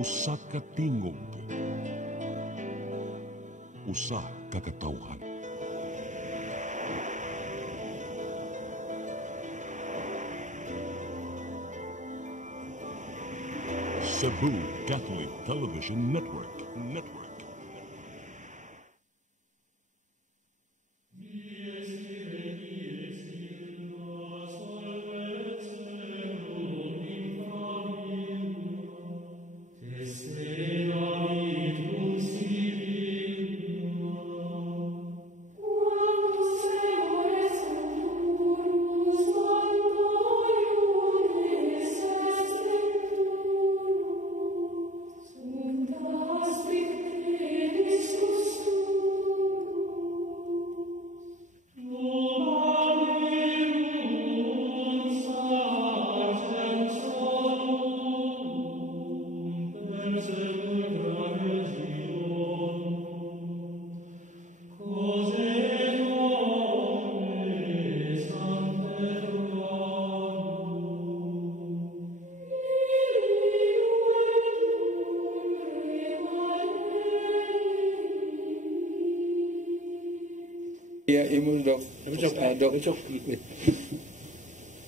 Usa ka tingog, usa ka katawhan. Cebu Catholic Television Network.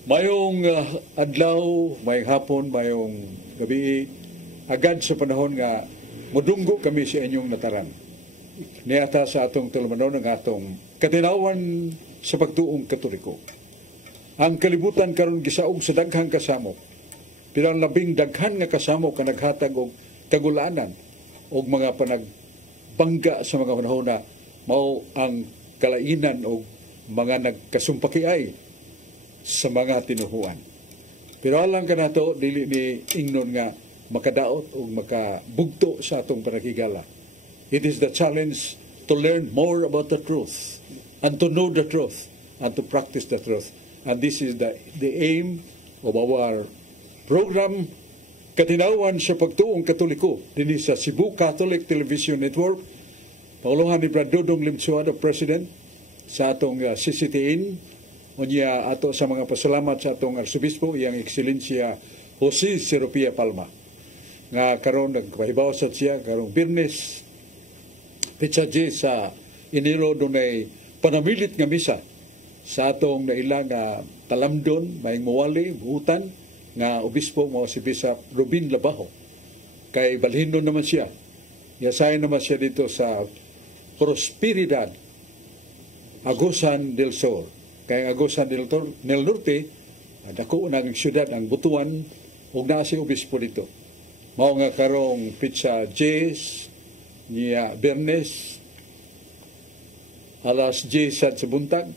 Mayong adlaw, mayong hapon, mayong gabi, agad sa panahon nga mudunggo kami sa inyong nataran. Niata sa atong tulumanon ng atong katinawan sa pagtuong Katoliko. Ang kalibutan karon gisaog sa daghang kasamo, pero ang labing daghan nga kasamo ka naghatag og kagulanan og mga panagbangga sa mga panahon na mao ang kalainan o mga nagkasumpakiay sa mga tinuhuan. Pero alang ka na to, dili ni ingnon nga makadaot o makabugto sa atong panakigala. It is the challenge to learn more about the truth and to know the truth and to practice the truth. And this is the aim of our program, Katinawan sa Pagtuong Katoliko, dinhi sa Cebu Catholic Television Network. Pauluhan ni Brad Dodong Limsuado, President, sa atong CCTN, unya ato sa mga pasalamat sa atong Arsobispo, iyang Ekscelensya Jose Seropia Palma. Nga karon nagpahibaw sa siya, karong Birnes, Petsa J sa Enero, dunay panamilit nga misa sa atong nailang talamdon, maing muwali, buhutan, nga obispo mo si Bishop Robin Labajo. Kay balhinon naman siya. Yasayin naman siya dito sa Prosperidad, Agusan del Sur. Kay Agusan del Norte, dako nang syudad ang Butuan, ug naa si obispo dito. Mao nga karong Petsa Jes niya Bernes alas 10 sa buntag,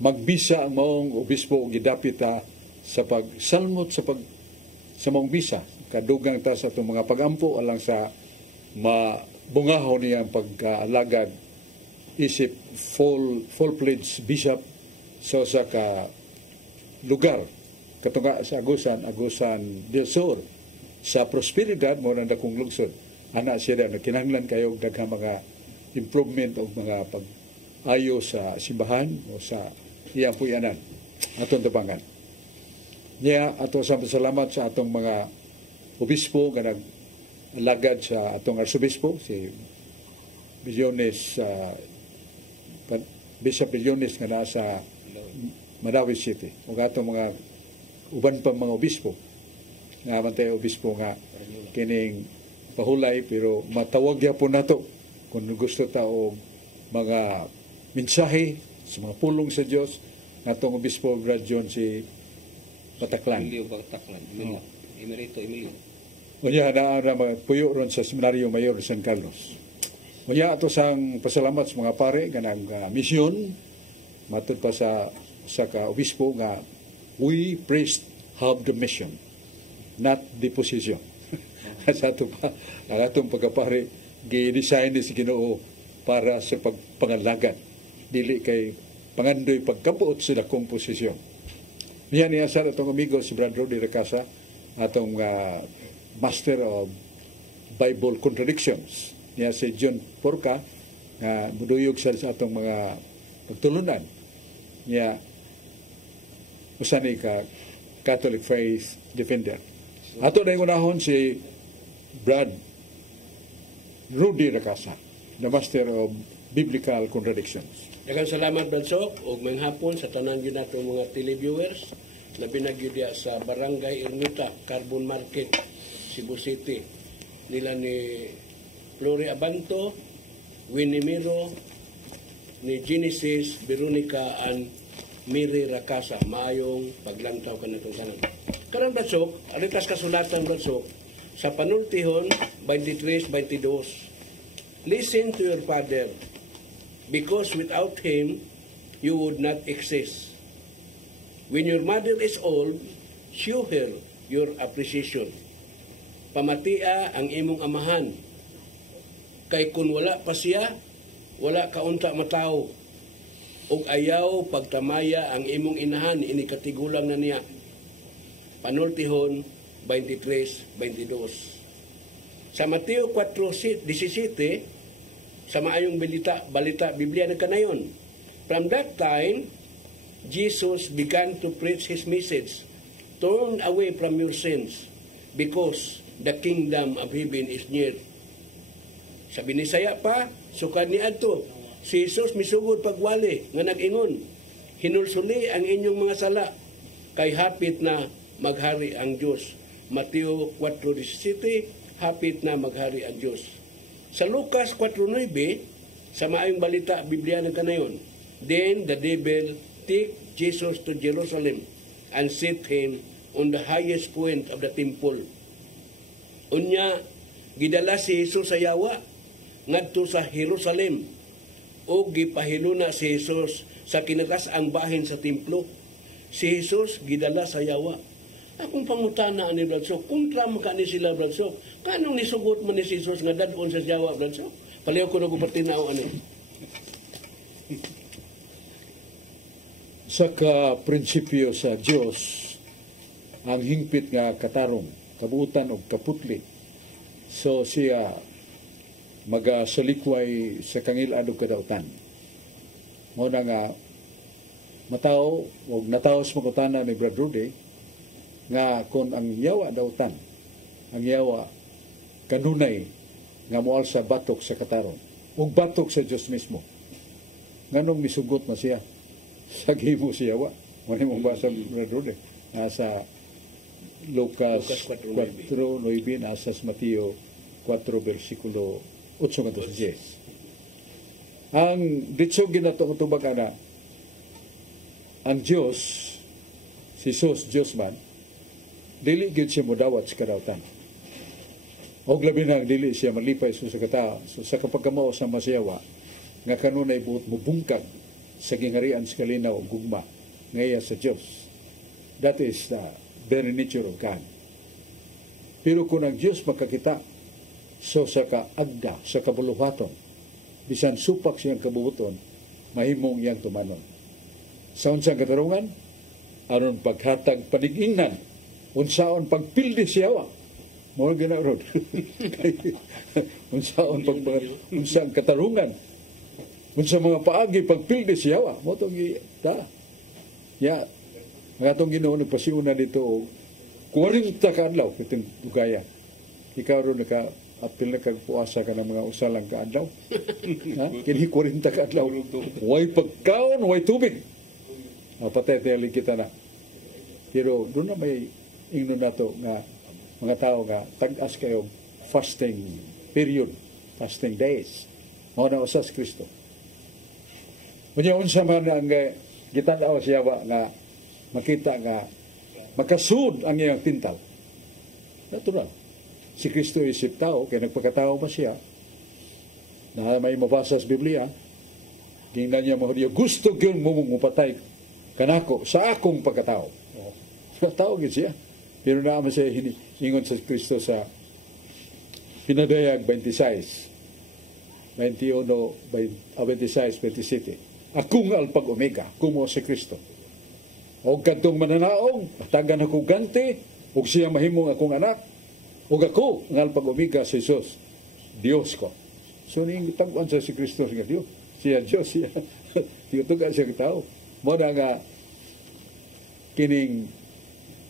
magbisa ang maong obispo ug gidapita sa pagsalmot sa maong bisa. Kadugang ta sa itong mga pagampo alang sa mabungahon niya ang pag-alagad isip full-fledged bishop sa ka lugar katunga sa Agusan del Sur sa Prosperidad mo na dakong lungsod. Ana siya na kinahanglan kayo daghang mga improvement o mga pag-ayo sa simbahan o sa iyang puyanan atong tabangan. Niya ato sa salamat sa atong mga obispo nga nag-alagad sa atong arsobispo si Bishop Bilyones nga nasa Manawi City. O atong mga uban pa mga obispo nga mantay obispo nga kining pahulay pero matawag yapon nato kung gusto ta og mga mensahe sa mga pulong sa Dios natong obispo Brad John si Bataklan. Emilio. Unya na puyo ron sa Seminaryo Mayor de San Carlos. Unya ato sang pasalamat sa mga pare kanang misyon matud pa sa ka obispo nga we priests have the mission, not the position. Sa ato pa ang atong pagkapare gi-design ni si Ginoo para sa pagpangalagan dili kay pangandoy pagkabuot sa dakong posisyon. Niya niya sa atong amigo si Brad Rodi Recasa, atong Master of Bible Contradictions. Niya si John Porca, nga muduyog sa atong mga pagtulunan. Niya, usani ka Catholic Faith Defender. Ato na yung unahon si Brad Rudy Racasa, the master of biblical contradictions. Daghang salamat Bradsok ug may hapon sa tanan gyud natong mga televiewers labi na gyud diha sa Barangay Ermita, Carbon Market, Cebu City. Nila ni Flory Abanto, Winnie Miro, ni Genesis, Veronica, and Miri Racasa. Maayong paglantaw ka natong tanan. Karang Bradsok, aritas kasulatan Bradsok, sa panultihon 23-22. Listen to your father, because without him, you would not exist. When your mother is old, show her your appreciation. Pamatia ang imong amahan. Kay kun wala pa siya, wala kaunta matao. Ug ayaw pagtamaya ang imong inahan, inikatigulang na niya. Panultihon 23-22. Sa Mateo 4:17, sa maayong balita Biblia na kanayon. From that time, Jesus began to preach his message, turn away from your sins, because the kingdom of heaven is near. Sa Binisaya pa, sukad ni adto, si Jesus misugod pagwali nga nag-ingon, hinulsuli ang inyong mga sala, kay hapit na maghari ang Diyos. Mateo 4:17, hapit na maghari ang Diyos. Sa Lucas 4:9, sa maayong balita, Biblia ng kanayon, then the devil took Jesus to Jerusalem and set him on the highest point of the temple. Unya, gidala si Jesus sa yawa, ngadto sa Jerusalem, o gipahiluna si Jesus sa kinataas-ang bahin sa templo. Si Jesus gidala sa yawa. Akong pangutana ni Bradsok, kontra mo ka ni sila Bradsok, kanong nisugot mo ni Jesus nga dadon sa Jawa Bradsok? Paliw ko na gubertinao ano. Sa ka-prinsipyo sa Diyos, ang hingpit nga katarong, kabuutan o kaputli. So siya magasalikway sa kangilad o kadautan. Muna nga, matao o nataos magutana ni Brad Rudy, nga kung ang yawa dautan, ang yawa kanunay nga moal sa batok sa katarong, o batok sa Diyos mismo. Nganong misugot na siya sa gimo siya wa. Muna mong basa Brad Rudy. Nasa Lucas 4:9, nasa Mateo 4, versikulo 8-10. Ang ditso ginatong tubag ana, ang Diyos, si Jesus, Diyos man, dili gyud siya modawat sa kadautan. Og labi na dili siya malipay sa kata. So sa kapagkamao sa masiyawa, nga kanunay buot mubungkag sa gingharian sa kalinaw o gugma ngaya sa Diyos. That is the very nature of God. Pero kung ang Diyos makakita, so sa kaagda, sa kabuluhaton, bisan supak siyang kabubuton, mahimong iyang tumanon. Sa unsang katarungan, aron paghatag panigingnan, unsaon pagpildi siyawa, mo ginaron. Unsaon unsang katarungan, unsa mga paagi pagpildi siyawa, mo tong ta. Ya, nga tong Ginoo nagpasiuna dito 40 ka adlaw kitong dugaya. Ikaw ron apil na kagpuasa ka ng mga usalang ka adlaw. Ha? Kini 40 ka adlaw. Way pagkaon, way tubig. Patay tayo kita na. Pero doon na may ingnon nato nga mga tao nga tag-as kayo fasting period, fasting days. Mao na usas Kristo. Unya unsa man ang gitanaw siya ba nga makita nga makasud ang iyang tintal. Natural. Si Kristo isip tao, kaya nagpagkatao pa siya. Na may mabasa sa Biblia, gingnan niya mga gusto gyud mo mupatay kanako sa akong pagkatao. Tao gid siya. Pero naman siya ingon sa Kristo sa Pinadayag 26, 27. Akong alpag omega, kumo si Kristo. O kadtong mananaog, tagan ako ganti, o siya mahimong akong anak, o ako, ang alpag omega sa Jesus, Diyos ko. So, ning taguan sa si Kristo nga Diyos. Siya Diyos, siya. Tiyutugan siya tao. Muna nga, kining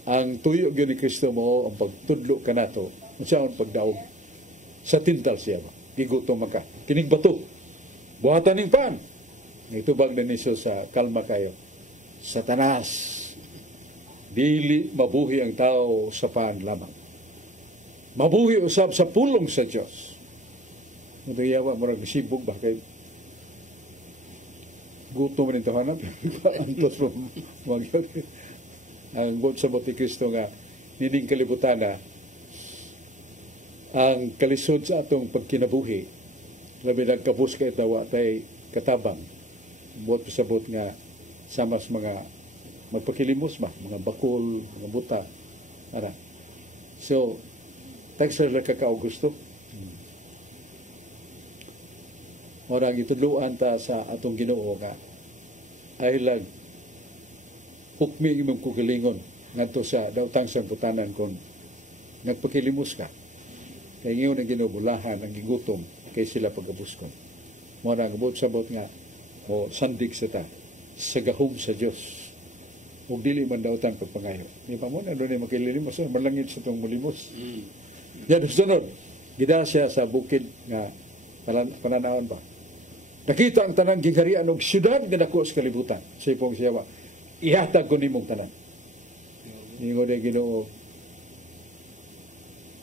ang tuyo gyud ni Kristo mo ang pagtudlo kanato unsa ang pagdaog sa tintal siya. Gigutom ka. Kining bato. Buhatan ning pan. Itubag na niso sa kalma kayo. Satanas, dili mabuhi ang tao sa pan lamang. Mabuhi usab sa pulong sa Dios. Ito yawa, murag sibog ba kay gutom rin ito hanap. Antos mo magyod. Ang bot sa Bote Kristo nga nining kalibutan na ang kalisod sa atong pagkinabuhi labi nagkabus kay tawa tay katabang bot sa bot nga sama sa mga magpakilimos ba mga bakol mga buta ara so tagsa ra ka Augusto orang itudluan ta sa atong Ginoo nga ay lag hukmi imong kukilingon ngadto sa daotang sangputanan kon nagpakilimos ka kay ngayon ang ginubulahan ang gigutom kay sila pagabuskon mo na gabot sabot nga o sandig sa ta sa gahom sa Dios ug dili man daotang pagpangayo ni pa mo na doon makililimos malangit sa tong mulimos yan sunod gida siya sa bukid nga pananawon ba nakita ang tanang gigarian og syudad nga dako sa kalibutan sa ipong siya ba ihatag ko nimong tanan ningon na Ginoo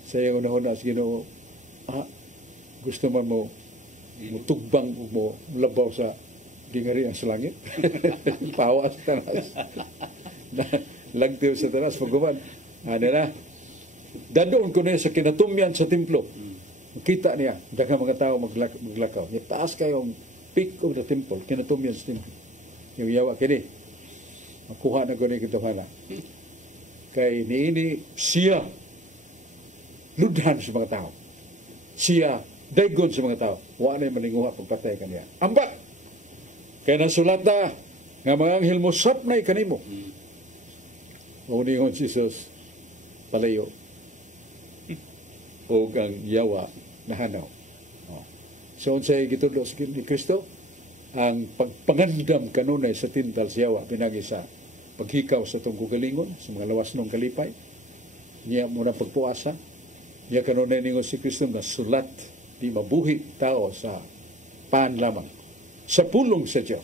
sa iyong unahon sa Ginoo gusto man mo tugbang mo labaw sa gingarian sa langit pawas tanas lagtiw sa tanas pagguman na dadon ko na sa kinatumyan sa templo makita niya daghang mga tao maglakaw niya taas kayong peak of the temple kinatumyan sa templo yung yawa kini makuha na ko na kituhana kay niini siya ludhan sa mga tao siya daygon sa mga tao wa na maninguha pagpatay kaniya ambat kaya nasulata nga mga anghel mo sapnay kanimo uningon si Jesus palayo o ang yawa nahanaw so unsay gitudlo ni Kristo ang pagpangandam kanunay sa tintal sa yawa pinagi sa paghikaw sa itong kugalingon sa mga lawas ng kalipay niya muna pagpuasa niya kanunay ningon si Kristo nga sulat di mabuhi tao sa pan lamang sa pulong sa Diyos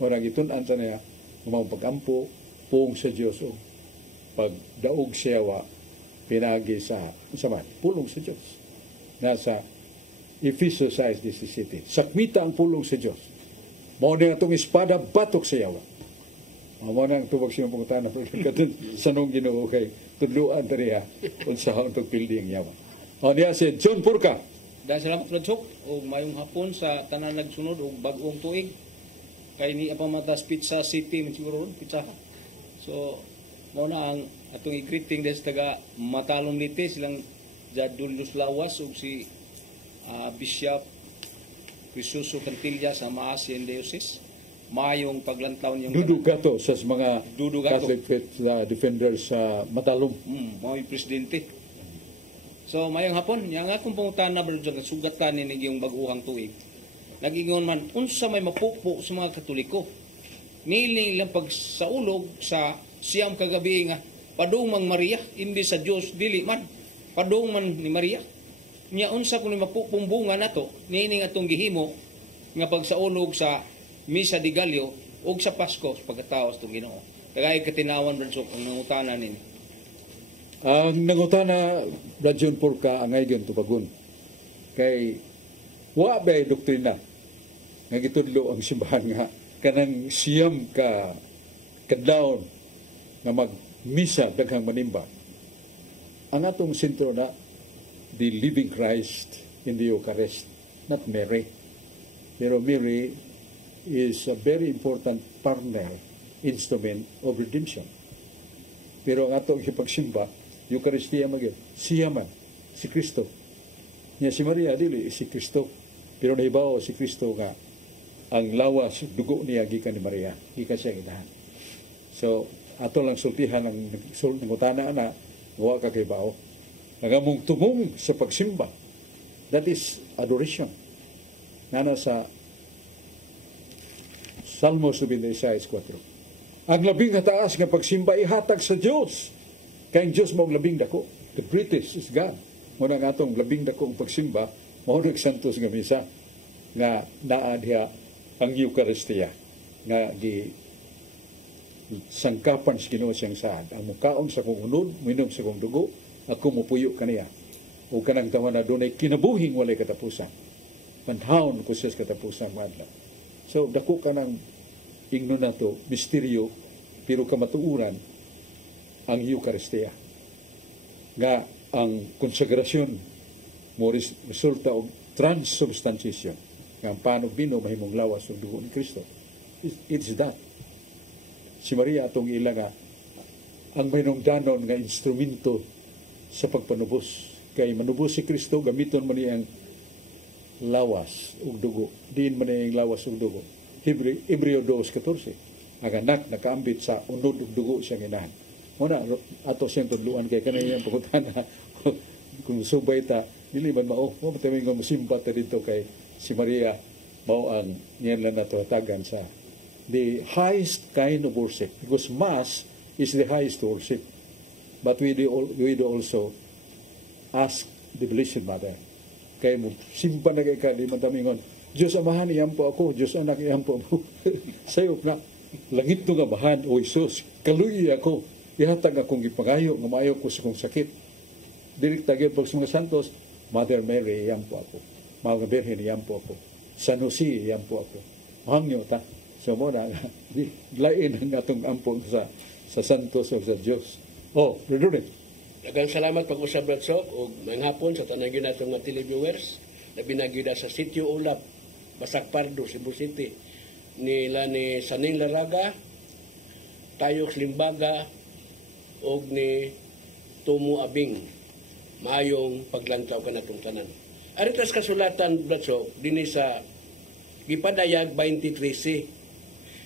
marang itun-an ta niya umang pagampo pung sa Diyos o pagdaog sa yawa pinagi sa saman pulong sa Diyos nasa Ephesians 6:17 sakmita ang pulong sa Diyos mao na itong espada batok sa yawa mao na ang tubag siyang pangutana pagkatun sa nung Ginoo kay tudluan ta niya unsahon itong pildi ang yawa o niya si John Purka dahil salamat Ladsok o mayong hapon sa tanan nagsunod o bagong tuig kay ni apamatas Pizza City siguro pizza so mao na ang atong i-greeting des taga Matalon Lite silang Jadulus Lawas ug si Bishop Crisuso Cantilla sa Maasin Diocese mayong paglantaw niyang dudugato sa mga Dudugato. Catholic faith defenders sa Matalom mao yung presidente. So mayong hapon, yang akong pangutan na brother sugatan ni yung baguhang tuig. Nagingon man unsa may mapupo sa mga Katoliko. Nili lang pagsaulog sa siyam kagabi nga padung Maria imbis sa Dios dili man padung man ni Maria. Nya unsa kun mapupong bunga nato nining atong gihimo nga pagsaulog sa Misa de Gallo ug sa Pasko sa pagkataos tong Ginoo. Kagay katinawan brother ang nangutana nini. ang nangutana Radyon Purka ang aygon tubagon kay wa bay doktrina nga gitudlo ang simbahan nga kanang siyam ka kadlawon nga magmisa daghang manimba ang atong sentro na the living Christ in the Eucharist not Mary pero Mary is a very important partner instrument of redemption pero ang atong ipagsimba Eucharistia magid siya man si Kristo niya si Maria dili si Kristo pero nahibaw si Kristo nga ang lawas dugo niya gikan ni Maria gikan siya gitahan so ato lang sultihan ang nangutana na wa ka kay bao nagamong tumong sa pagsimba that is adoration nana sa Salmo 76:4 ang labing hataas nga pagsimba ihatag sa Dios kay ang Diyos mong labing dako the greatest is God muna nga atong labing dakong pagsimba, mao nagsantos nga misa nga naa diha ang Eucharistia nga di sangkapan sa Ginoo siyang saad. Ang mukaon sa kong unod, minom sa kong dugo, ako mupuyo kaniya. O kanang tawa na doon ay kinabuhing walay katapusan. Panahon ko siya katapusan madla. So, dako ka ng ingno na to, misteryo, pero kamatuuran, ang Eucharistia. Nga ang konsagrasyon mo resulta og transubstantiation. Nga ang panog bino mahimong lawas og dugo ni Kristo. It's that. Si Maria atong ila nga ang danon nga instrumento sa pagpanubos. Kay manubos si Kristo, gamiton mo niyang lawas ug dugo. Diin man niyang lawas ug dugo. Hebreo 2:14. Ang anak nakaambit sa unod ug dugo siyang inahan. Muna, ato siyang tudluan kay kanayang pagkutana. Kung subay ta, dili man mao. Mataming nga musimpa ta dito kay si Maria mao ang niyan lang natatagan sa the highest kind of worship. Because Mass is the highest worship. But we do also ask the Blessed Mother. Kaya mo, simpa na kay ka, di matamingon, Diyos amahan, iyan po ako, Diyos anak, iyan po ako. Sayop na, langit to nga bahan, o Isus, kaluyi ako, ihatag akong ipagayo, nga maayo ko sa kong sakit. Direkta gyud pag sa mga santos, Mother Mary, iyan po ako. Mga Birhen, iyan po ako. San Jose, iyan po ako. Mahangyo ta. So mo na, lain ang atong ampon sa santos o sa Diyos. Oh, Brother Rudy. Daghang salamat pag-usab Bradsok o mayang hapon sa tanang yun natong mga televiewers na binagyuda sa Sitio Ulap, Basak Pardo, Cebu City. Nila ni Saning Laraga, Tayox Limbaga, o ni Tumo Abing. Maayong paglantaw ka natong tanan. Aritas kasulatan Bradsok, din sa Gipadayag 23C.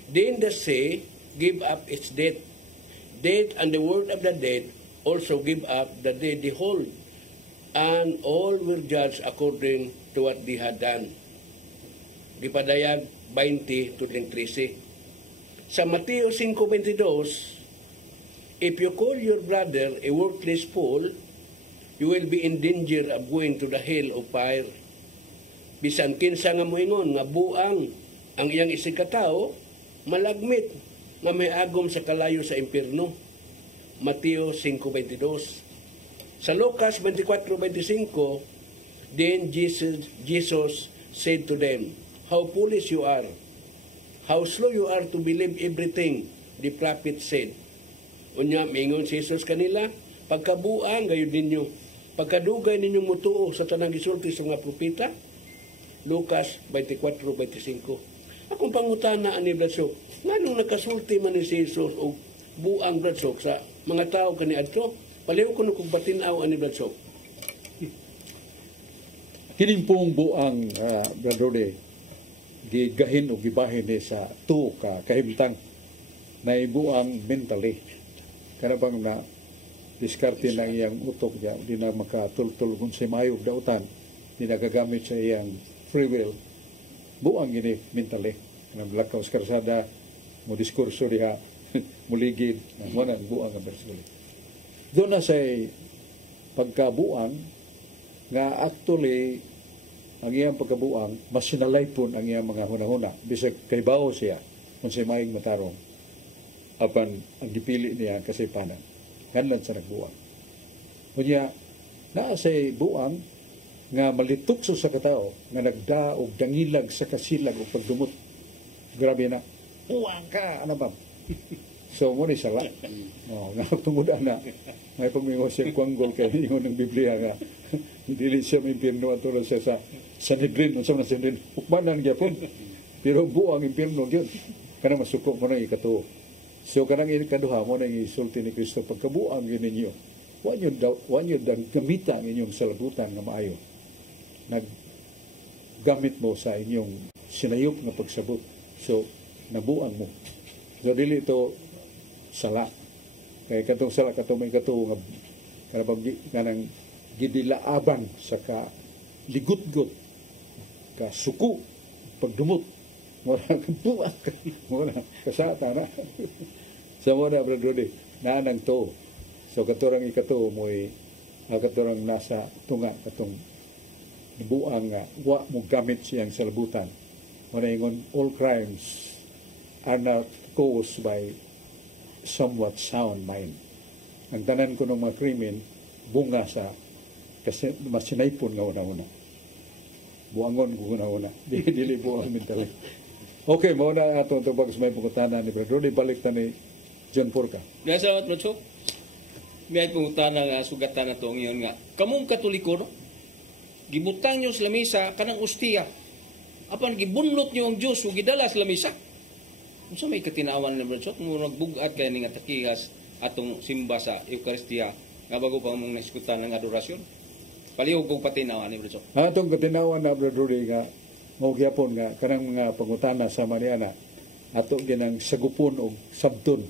Then the sea give up its dead. Dead and the word of the dead also give up the dead they hold. And all were judged according to what they had done. Gipadayag 20 to 13. Sa Mateo 5:22, if you call your brother a worthless fool, you will be in danger of going to the hell of fire. Bisan kinsa nga moingon nga buang ang iyang isikatao, malagmit nga may agom sa kalayo sa impierno. Mateo 5:22. Sa Lucas 24:25, then Jesus said to them, how foolish you are, how slow you are to believe everything the prophet said. Unya, mingon si Jesus kanila, pagkabuang gayud ninyo, pagkadugay ninyo mutuo sa tanang gisulti sa mga propeta. Lucas 24:25. Akong pangutana ani Bradsok, nganong nakasulti man ni si Jesus o buang Bradsok sa mga tao kaniadto? Paliw ko kung batinaw ani Bradsok. Kining pong buang Brother, gigahin o gibahin ni sa tu ka kahimtang na buang mentally. Kana bang na diskarte na iyang utok niya, di na makatultul kung si mayog dautan, di na gagamit sa iyang free will. Buang ini mentally. Kanang lakaw sa karsada, mo diskurso diha, muligid, wala buang ang bersuli. Doon na say pagkabuang, nga actually, ang iyang pagkabuang, mas sinalaypon ang iyang mga hunahuna. Bisag kaybaw siya, kung siya maing matarong, apan ang gipili niya kasi panan. Ganlan sa nagbuang. Kunya, naa say buang, nga malitukso sa katao, nga nagdaog, dangilag sa kasilag o pagdumot. Grabe na, buang ka, ano ba? So, muna sala. Nga tungod na, may pagmingo siya kuanggol kayo yung ng Biblia nga, hindi siya may impirno at tulad siya sa Sanhedrin, sa Sanhedrin, hukmanan niya po. Pero buang impirno yun. Kanang masuko mo na ikatuo. So, kanang ikaduha mo na isulti ni Kristo, pagkabuang yun ninyo, wanyo dang gamita ang inyong salabutan na maayo. Naggamit mo sa inyong sinayop na pagsabot. So, nabuang mo. So, dili ito sala. Kaya katong sala, katong may katong karabag kanang gidilaaban sa ka ligut-gut, ka suku, pagdumot. Mura buang. Mura kasata na. Sa muna, Brother Rudy, naanang to. So, katurang ikato mo'y katurang nasa tunga katong buang nga wa mo gamit siyang salabutan. Muna ingon, all crimes are not caused by somewhat sound mind. Ang tanan ko ng mga krimen, bunga sa kasi masinaipon nga una-una. Buangon ko una-una. Dili buang mental. Okay, mauna atong tubag sa may pangutana ni Brother Rudy. Balik ta ni John Porca. Nga salamat, Bro Chok. May pangutana nga sugatan na to ngayon nga. Kamong Katoliko, no? Gibutang nyo sa lamisa kanang ustiya. Apan gibunlot nyo ang Diyos o gidala sa lamisa. Kung sa may katinawan na Bro Chok, muna nagbugat kayo nga takihas atong simba sa Eucharistia nga bago pa mong naiskutan ng adorasyon. Palihog kong patinawan ni Bro Chok. Atong katinawan na Brother Rudy nga magyapon nga kanang mga pangutana sa Mariana ato ginang sagupon o sabton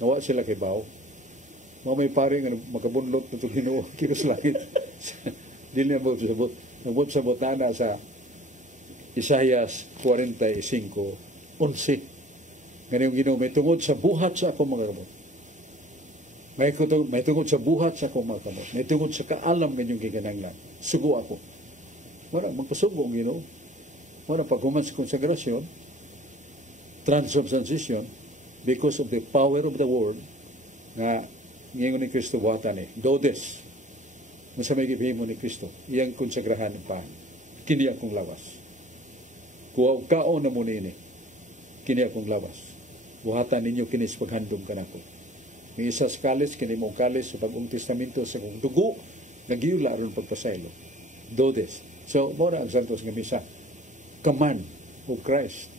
nawa sila kay Bao. May pare nga makabunlot na itong Ginoo kilos langit. Dili na mo sabot. Nabot sa botana sa Isaias 45:11. Ganyan Ginoo, may tungod sa buhat sa akong mga kamot. May tungod sa buhat sa akong mga kamot. May tungod sa kaalam ngayong gigananglan. Sugo ako. Wala, magpasugo ang Ginoo. Wala, paghuman sa konsagrasyon, transubstantiation, because of the power of the word, nga ngayon ni Kristo watan Dodes. Nasa may gibihimo ni Kristo, iyang konsagrahan ng pahan. Kini akong lawas. Kuwaw kaon na muna ini. Kini akong lawas. Buhatan ninyo kinis paghandom ka na ko. May isa sa kalis, kini mong kalis sa bagong testamento sa kong dugo, nagiyula ron pagpasaylo. Dodes. So, mora ang santos nga misa. Command of Christ.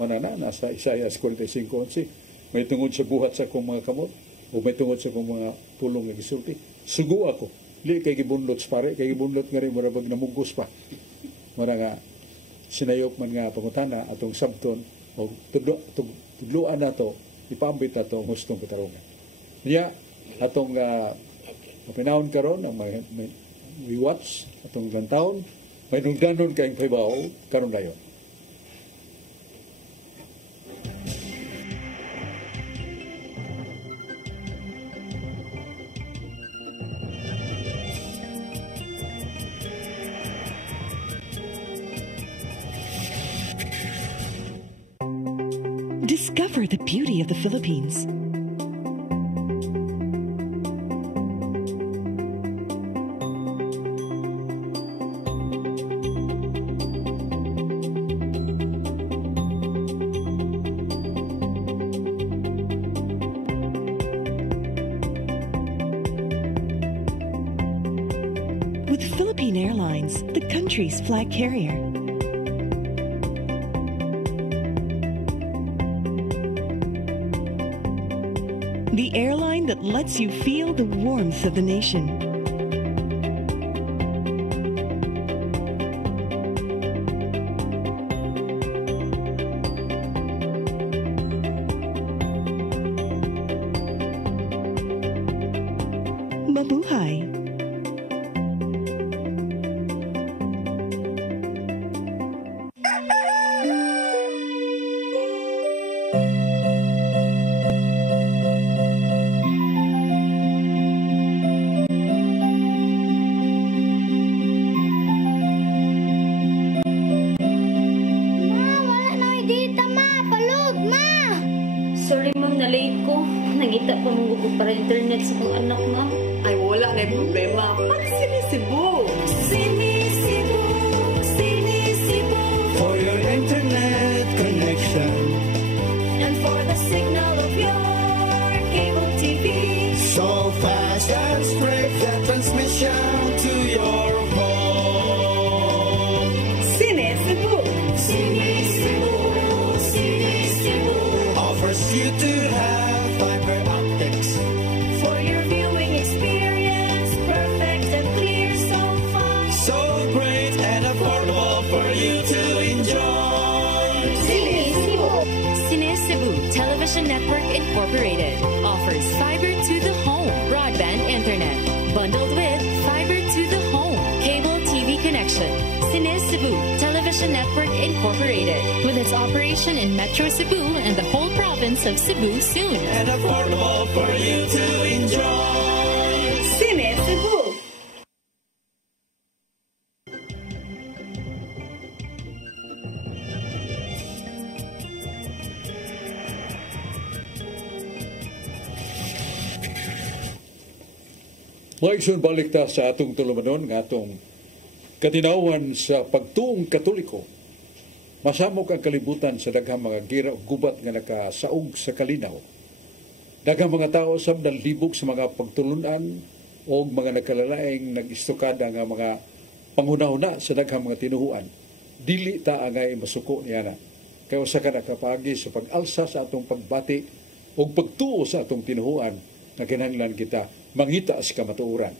Mana na, nasa Isaias 45:11. May tungod sa buhat sa akong mga kamot, o may tungod sa akong mga pulong nga gisulti. Sugo ako. Li kay gibunlot sa pare, kay gibunlot nga rin marabag namugos pa. Mara nga, sinayok man nga pangutana atong sabton, o tudluan na to, ipambit na to ang hustong katarungan. Niya, atong pinahon karon ang we watch, atong lantawon, may nungdanon kayong paybaw, karon dayon. Discover the beauty of the Philippines. With Philippine Airlines, the country's flag carrier. The airline that lets you feel the warmth of the nation. Mabuhay! Nangita pa mong gusto para internet sa kong anak na. Ay, wala na yung problema. Pag-Sinisibu! Sinisibu, Sinisibu. For your internet connection. And for the signal of your cable TV. So fast and straight the transmission to your home. Sinisibu! Sinisibu, Sinisibu. Offers you to have fiber optics. For your viewing experience, perfect and clear, so fast. So great and affordable for you to enjoy. Sinisibu. Sinisibu Television Network Incorporated offers fiber to the home broadband internet bundled with fiber to the home cable TV connection. Sinisibu Television Network Incorporated with its operation in Metro Cebu and the whole province of Cebu soon. And affordable for you to enjoy. Sinisibu! Maigsoon balik ta sa atong tulumanon nga atong katinawan sa pagtuong Katoliko. Masamok ang kalibutan sa daghang mga gira ug gubat nga nakasaog sa kalinaw. Daghang mga tao sab nalibog sa mga pagtulunan o mga nagkalalaing nag-istukada nga mga panghunahuna sa daghang mga tinuhuan. Dili ta angay masuko niya na. Kaya usa ka nakapagi sa pag-alsa sa atong pagbati o pagtuo sa atong tinuhuan na kinahanglan kita mangita sa kamatuoran.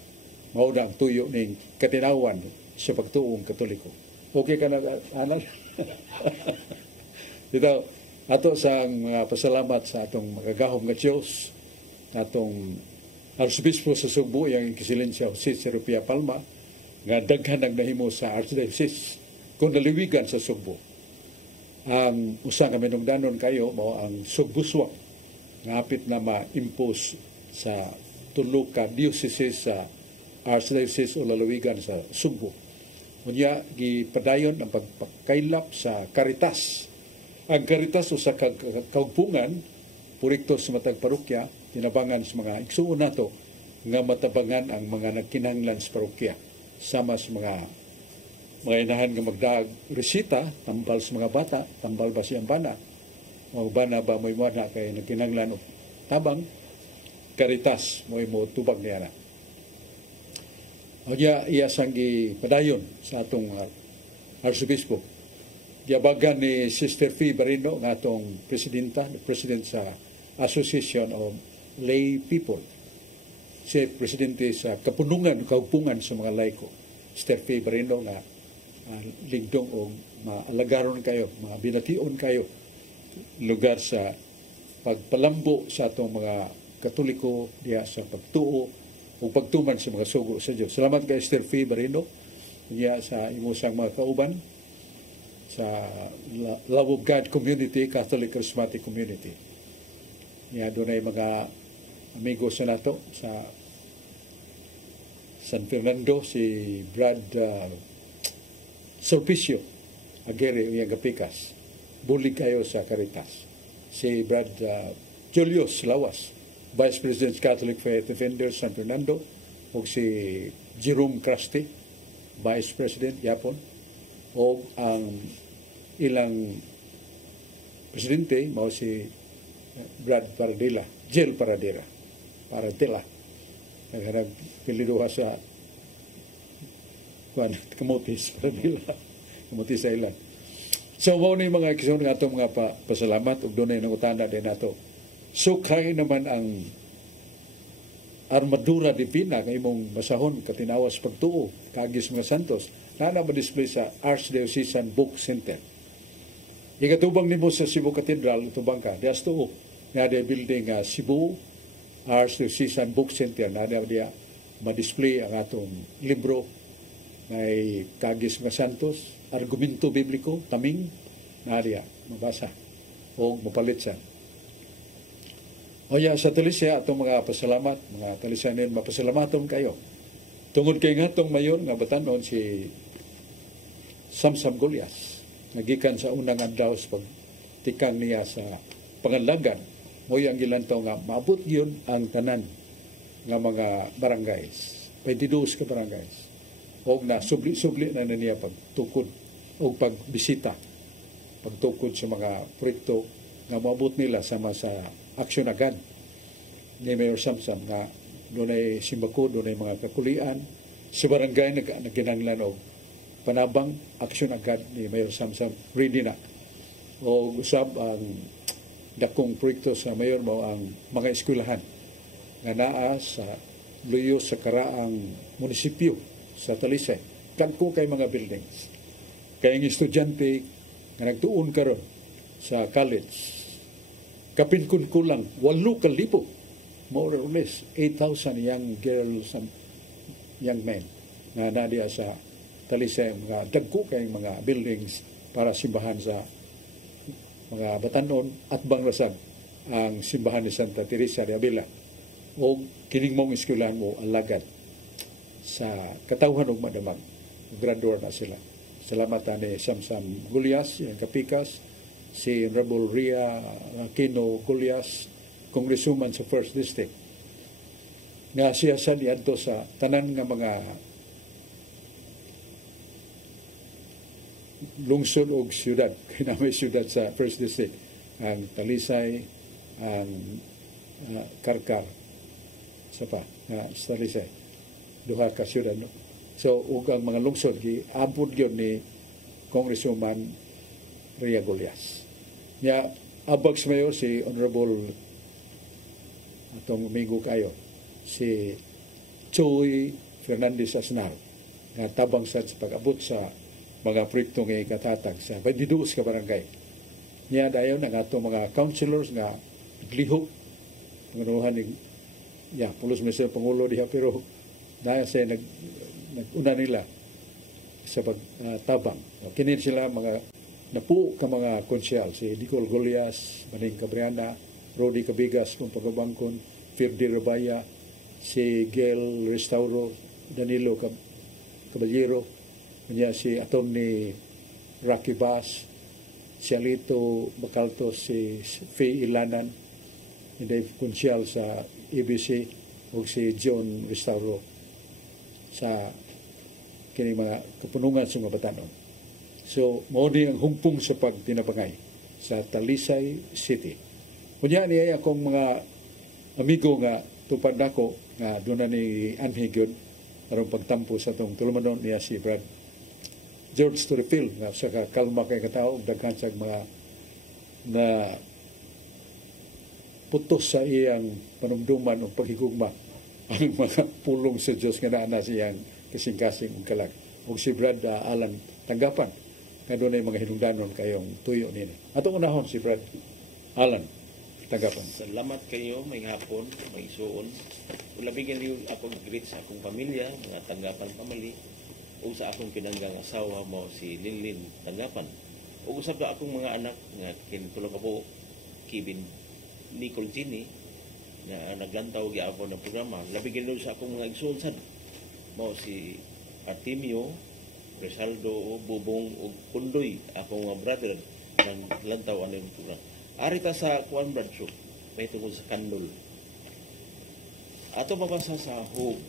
Mao na ang tuyo ning katinawan sa pagtuong Katoliko. Okay ka na, anak? Dito, ato sa mga pasalamat sa atong magagahom nga Diyos, atong Arsobispo sa Sugbo, yung Inkisilensya Jose Serupia Palma, nga daghan ang nahimo sa Archdiocese kung naliwigan sa Sugbo. Ang usa nga minungdanon kayo mo ang Sugbuswa, nga apit na ma-impose sa tulo ka diocese sa Archdiocese o lalawigan sa Sugbo. Unya gipadayon ang pagpakaylap sa Caritas. Ang Caritas usa ka kaugpungan proyekto sa matag parokya tinabangan sa mga igsuon nato nga matabangan ang mga nagkinahanglan sa parokya sama sa mga inahan nga magdaag resita tambal sa mga bata, tambal ba siyang bana o bana ba mo'y na kay nagkinahanglan og tabang Caritas mo'y mo tubag niya na. O niya iyasang gipadayon sa atong Arsobispo. Giabagan ni Sister Fee Barino nga atong president sa Association of Lay People. Si presidente sa kapunungan, kaugpungan sa mga laiko. Sister Fee Barino nga ligdong o maalagaron kayo, mga bination kayo lugar sa pagpalambo sa atong mga Katoliko diya sa pagtuo o pagtuman sa mga sugo sa Diyos. Salamat kay Esther Fee Barino niya sa imusang mga kauban sa Love of God Community, Catholic Charismatic Community. Niya doon ay mga amigos sa nato sa San Fernando, si Brad Sulpicio Aguirre uyang Gapikas. Bulig kayo sa Caritas. Si Brad Julius Lawas, Vice President Catholic Faith Defenders San Fernando, o si Jerome Crusty, Vice President Yapon, o ang ilang presidente mao si Brad Paradela, Jill Paradela, nagharap piliduha sa Kamutis Paradela, Kamutis sa ilan. So mao ni mga kisun nga atong mga pasalamat ug dunay nangutana din nato. Sukay naman ang armadura divina nga imong masahon katinawas pagtuo kagis mga santos na ma-display sa Archdiocesan Book Center. Ikatubang nimo sa Cebu Cathedral tubang ka dias tuo nga di building Cebu Archdiocesan Book Center na dia ma-display ang atong libro may kagis mga santos, argumento bibliko, taming na dia mabasa o mapalit sa Oya sa talisya atong mga pasalamat, mga talisyanin mapasalamaton kayo. Tungod kay ngatong mayon nga batanon si Samsam Golias, nagikan sa unang adlaw sa pagtikang niya sa panganlangan. Mo'y ang gilantaw nga maabot yun ang tanan nga mga barangays. 22 ka barangays. O na subli-subli na niya pagtukod o pagbisita, pagtukod sa mga proyekto nga maabot nila sama sa aksyon agad ni Mayor Samsam nga doon ay simbako, doon ay mga kakulian sa barangay nagkinanglan o panabang aksyon agad ni Mayor Samsam ready na o usab ang dakong proyekto sa Mayor mo ang mga eskwelahan nga naa sa luyo sa karaang munisipyo sa Talisay kadko kay mga buildings kay ang estudyante nga nagtuon karon sa college kapin kun kulang 8,000 more or less 8,000 young girls and young men na nadiya sa Talisay mga dagko kay mga buildings para simbahan sa mga batanon at bangrasag ang simbahan ni Santa Teresa de Avila o kining mong eskwelahan mo alagad sa katawhan og madamag graduate na sila. Salamat ani Samsam Golias yang Kapikas, si Honorable Ria Aquino Golias, Congresswoman sa 1st District. nga siya sa niadto sa tanan nga mga lungsod o siyudad. Kaya may siyudad sa First District. Ang Talisay, ang Karkar, sa pa, sa Talisay. Duha ka siyudad, no? So, ug ang mga lungsod, giabot yun ni Congresswoman Rhea Golias. Niya, abag sa mayo si Honorable atong umigo kayo, si Choy Fernandez Asnar, nga tabang sa pag-abot sa mga proyekto nga ikatatag sa 22 ka barangay. Niya dayon ang atong mga councilors nga naglihok, panganuhan ni pulos may sa Pangulo diha, pero dahil sa nag-una nila sa pagtabang. Kinin sila mga napu ka mga konsyal, si Nicole Golias, Maning Cabriana, Rodi Cabigas, kung pagabangkon, Firdi Rabaya, si Gail Restauro, Danilo Caballero, kanya si Atty. Rocky Bass, si Alito Bacalto, si Faye Ilanan, hindi konsyal sa ABC, o si John Restauro sa kini mga kapunungan sa mga batanon. So, mao ni ang humpong sa pagtinapangay sa Talisay City. Kunya niya akong mga amigo nga tupad nako nga doon na ni Anhigyon karong pagtampo sa itong tulumanon niya si Brad George Torrefield nga sa kalma kay katao daghan sa mga na putos sa iyang panumduman o paghigugma ang mga pulong sa Diyos nga naa siyang kasing-kasing ug kalag. Ug si Brad Alan tanggapan nga doon ay mga hinungdanon kayong tuyo nini. Atong unahon si Brad Alan tanggapan. Salamat kayo, may hapon, may suon. Ulabigin niyo akong greet sa akong pamilya, mga tanggapan pamali, o sa akong kinanggang asawa mo si Linlin tanggapan. O usab na akong mga anak nga kinitulog ako, Kevin Nicole Ginny, na naglantaw gyapon ng programa. Labigin niyo sa akong mga igsoon mo si Artemio, Resaldo, Bubong, o Kundoy, akong mga brother, ng lantaw ano yung programa. Arita sa Kuan Bradshaw, may tungkol sa kandol. Ato mabasa sa Hope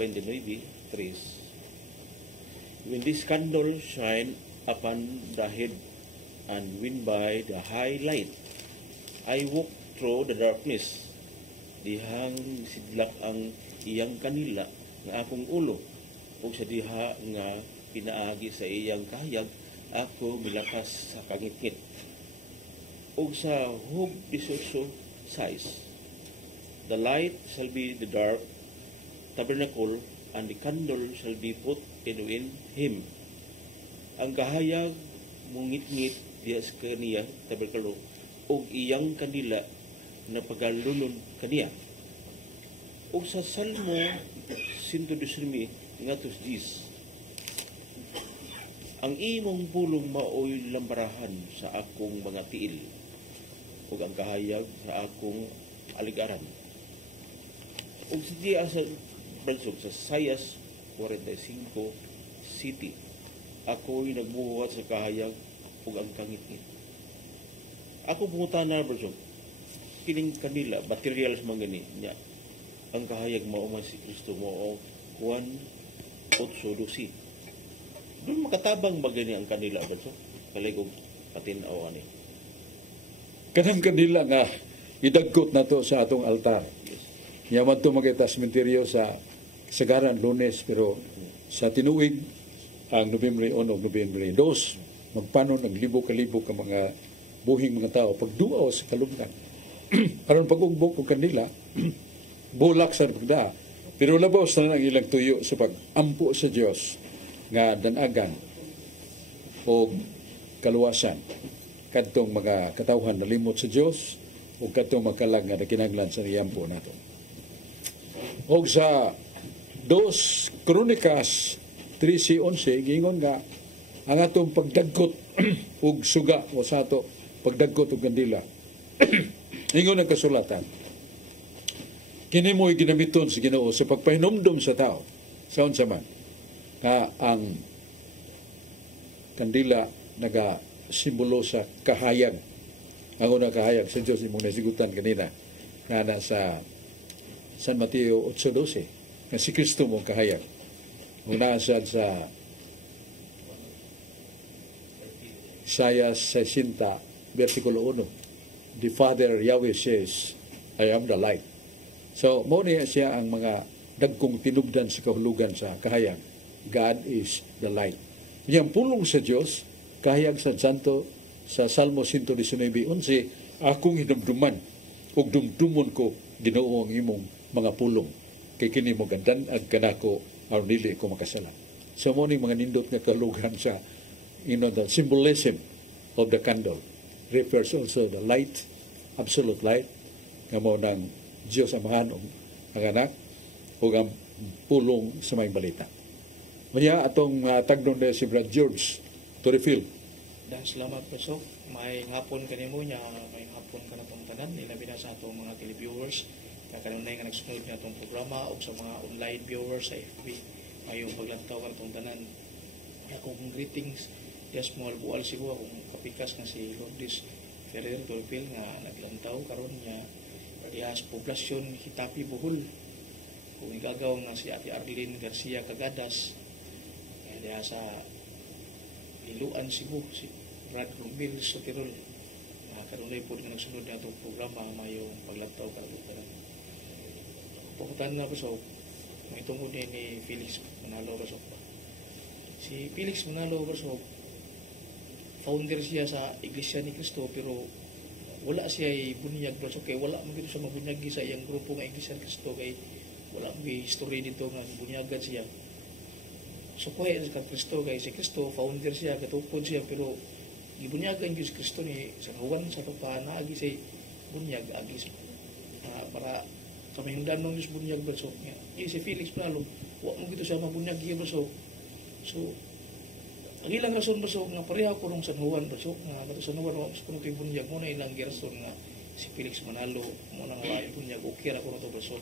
29:3. When this candle shine upon the head and win by the high light, I walk through the darkness. Dihang sidlak ang iyang kanila nga akong ulo, ug sa diha nga pinaagi sa iyang kahayag, ako milakas sa kangitngit. Ug sa Hug 18:6, the light shall be the dark tabernacle, and the candle shall be put in him. Ang kahayag mungit-ngit diya sa kaniya tabernakulo, ug iyang kanila na pagalunon kaniya. Ug sa Salmo 119 ngatos 10, ang imong pulong maoy lambarahan sa akong mga tiil, ug ang kahayag sa akong aligaran. Ug sa diya sa Bradshaw sa Sayas 45 City, ako'y nagbuhat sa kahayag ug ang kangit-ngit. Ako pumunta na Bradshaw, kining kanila materials man gani niya. Ang kahayag mao man si Kristo mo, Juan 8:12. Doon makatabang ba gani ang kanila Bradshaw? Kaligog patinaw ani. Kanang kanila nga idagkot na to sa atong altar. Yaman to magita sementeryo sa Sagaran Lunes, pero sa tinuig ang Nobyembre 1 o Nobyembre 2, magpanon ang libo-kalibo ka mga buhing mga tao pagduaw sa kalugdan. Aron pag-ugbok ko kanila, bulak sa pagda. Pero labaw sa ang ilang tuyo sa pag-ampo sa Dios nga danagan o kaluwasan kadtong mga katawhan na limot sa Dios o kadtong makalag nga nakinahanglan sa iyampo nato. O sa 2 Kronikas 13:11 gingon nga ang atong pagdagkot og suga o sa ato pagdagkot og kandila. Ingon ang kasulatan, kini mo'y ginamiton sa Ginoo sa pagpahinumdom sa tao sa unsa man nga ang kandila naga simbolo sa kahayag. Ang una kahayag sa Diyos imong nasigutan kanina nga na sa San Mateo 8:12 nga si Kristo mo kahayag. Una sa Isaiah 60, versikulo 1. The Father Yahweh says, I am the light. So, mo niya siya ang mga dagkong tinubdan sa kahulugan sa kahayag. God is the light. Yang pulong sa Diyos, kahayag sa Santo, sa Salmo 119:11, akong hinumduman, ug dumdumon ko, Ginoo ang imong mga pulong. Kay kini mo gandan ag kanako, aron dili ko makasala. So, mo ning mga nindot nga kahulugan sa the symbolism of the candle refers also the light, absolute light, nga mo ng Diyos Amahan ang anak o ang pulong sa may balita. Maya atong tagdon na si Brad George to refill. Dan salamat po so. May hapon kanimo niya, may hapon ka na itong tanan, ilabi na sa atong mga televiewers, kakanunay nga nagsunod na itong programa o sa mga online viewers sa FB. Mayong paglantaw ka na itong tanan. Akong greetings, yes, mga buwal siguro akong kapikas nga si Lourdes Ferrer Dolpil nga naglantaw karon niya diyas poblasyon Hitapi Bohol. Kung igagaw nga si Ate Arlene Garcia Cagadas diya sa Iluan Cebu, si Brad Romil Sotirol. Kanunay po nga nagsunod na itong programa mayong paglantaw karon. Pukutan na po so may tungkol ni Felix Manalo Basok. Si Felix Manalo Basok, founder siya sa Iglesia ni Cristo, pero wala siya bunyag so kay wala mo gito sa mabunyagi sa iyang grupo nga Iglesia ni Cristo kay wala mo history dito nga bunyagan siya. So kuha sa Cristo kay si Cristo founder siya, katupod siya, pero gibunyagan gyud si Cristo ni San Juan sa tupahan na agi say bunyag agi para sa mahingdan nung bunyag so si Felix Manalo wa mo gito sa mabunyagi so ang ilang rason ba so nga pareha ko nung San Juan ba so nga kato San Juan mas kuno ting bunyag mo na ilang rason nga si Felix Manalo mo nang lain bunyag okay ra ko to ba so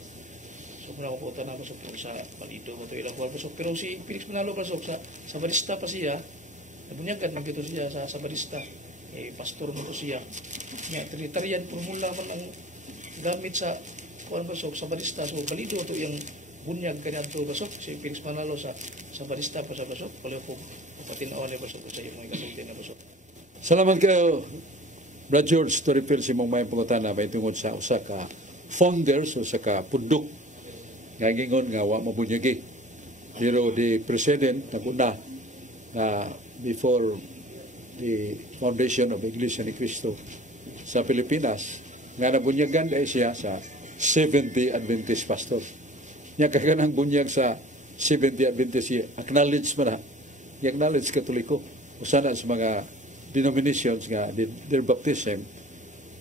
muna ko po na ba so sa Balido mo to ilang ba so pero si Felix Manalo ba so sa barista pa siya nabunyagan man gito siya sa barista pastor mo to siya nga trinitarian formula man ang gamit sa kuan ba so sa barista so Balido to yung bunyag kanadto ba so si Felix Manalo sa barista pa sa basok pala po patinaw ni basok sa iyo mga kasulti na basok. Salamat kayo Brad George to refill si mong may pangutana may tungod sa usa ka founders o sa ka pundok nga gingon nga wa mabunyagi. Pero the president naguna na before the foundation of Iglesia ni Cristo sa Pilipinas nga nabunyagan dahil siya sa 70 Adventist pastor. Nya kaganang bunyag sa 70 Adventist acknowledge man na i-acknowledge Katoliko o sana sa mga denominations nga their baptism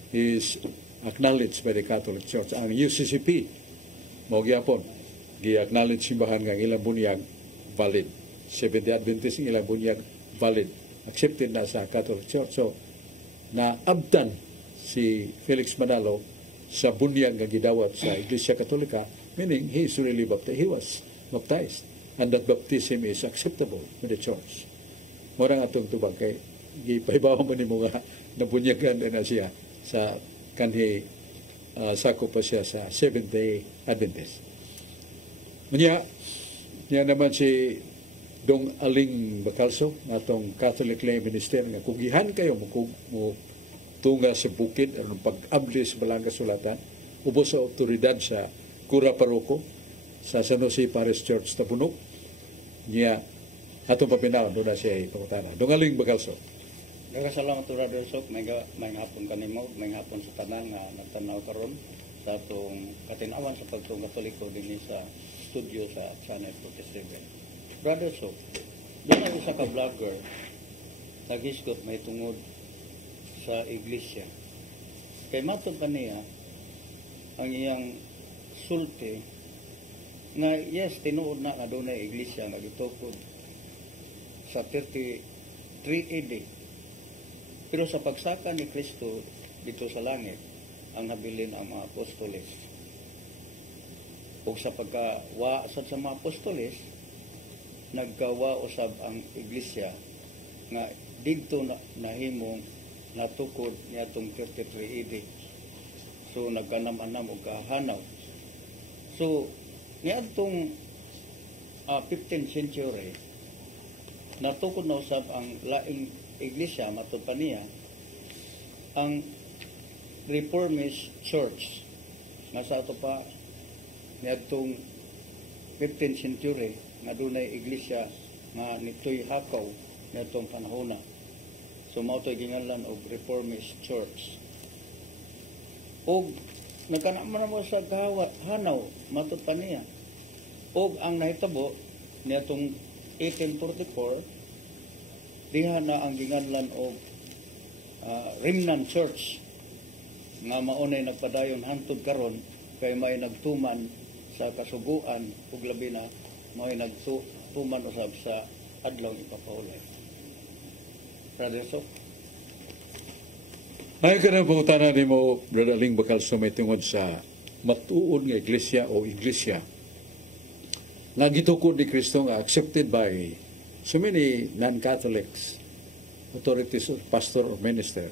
is acknowledged by the Catholic Church. Ang UCCP mao gyapon gi-acknowledge simbahan nga ilang bunyag valid. 70 Adventist ng ilang bunyag valid, accepted na sa Catholic Church. So na abdan si Felix Manalo sa bunyag nga gidawat sa Iglesia Katolika, meaning he is really baptized. He was baptized. And that baptism is acceptable in the church. Morang atong tubag kay gipahibaw man nimo nga nabunyagan na siya sa kanhi sakop pa siya sa Seventh-day Adventist. Niya naman si Dong Aling Bacalso atong Catholic Lay Minister nga kugihan kayo mo tunga sa bukid aron pag-abli sa balang kasulatan ubos sa otoridad sa Cura Paroko sa San Jose Parish Church Tabunok niya atong papinaon doon na siya pangutana. Dongaling Bacalso. Nagkasalamat to Brother Sok, may hapon kanimo, may hapon sa tanan nga nagtanaw karon sa atong katinawan sa pagtong Katoliko dinhi sa studio sa Channel 47. Brother Sok, doon ang isa ka vlogger naghisgot may tungod sa iglesia. Kay matod kaniya ang iyang sulti nga yes tinuod na doon na iglesia nga gitukod sa 33 AD, pero sa pagsaka ni Kristo dito sa langit ang nabilin ang mga apostoles o sa pagkawa sa mga apostoles naggawa usab ang iglesia nga dito nahimong natukod niya itong 33 AD. So nagkanam-anam o kahanaw So, niadtong 15th century, natukod na usab ang laing iglesia matud pa niya ang Reformist Church nga sa ato pa niadtong 15th century nga dunay iglesia nga nitoy hakaw niadtong panahona. So mao toy ginganlan og Reformist Church. Og nagkanaman mo sa gawat hanaw matud pa niya. Og ang nahitabo niadtong 1844 diha na ang ginganlan og Remnant Church nga maunay nagpadayon hantod karon kay may nagtuman sa kasuguan ug labi na may nagtuman usab sa adlaw ipapahulay. Brother Sok. Ay ka na pangutanan ni mo, Brother Aling Bacalso, may tungod sa matuod nga iglesia o iglesia na gitukod ni Kristo nga accepted by so many non-Catholics, authorities or pastor or minister,